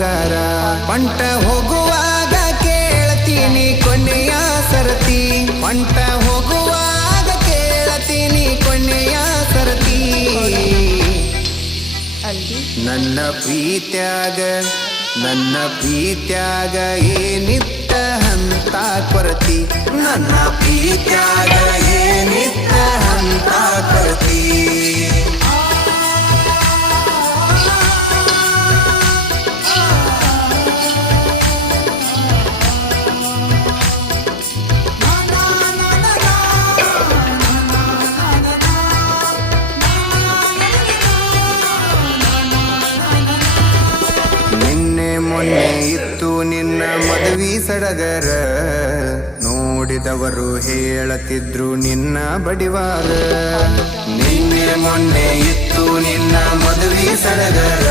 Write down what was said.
ಬಂಗಾರ ಪಂಟ ಹೋಗುವಾಗ ಕೇಳ್ತೀನಿ ಕೊನೆಯ ಸರತಿ ಪಂಟ ಹೋಗುವಾಗ ಕೇಳ್ತೀನಿ ಕೊನೆಯ ಸರತಿ ನನ್ನ ಪ್ರೀತ್ಯಾಗ ಏನಿತ್ತ ಹಂತ ಕೊರತಿ ನನ್ನ ಪ್ರೀತ್ಯಾಗ ಏನಿತ್ತ ಹಂತ ಕೊರತಿ ಮೊನ್ನೆ ಇತ್ತು ನಿನ್ನ ಮದುವೆ ಸಡಗರ ನೋಡಿದವರು ಹೇಳತಿದ್ರು ನಿನ್ನ ಬಡಿವಾರ ನಿನ್ನೆ ಮೊನ್ನೆ ಇತ್ತು ನಿನ್ನ ಮದುವೆ ಸಡಗರ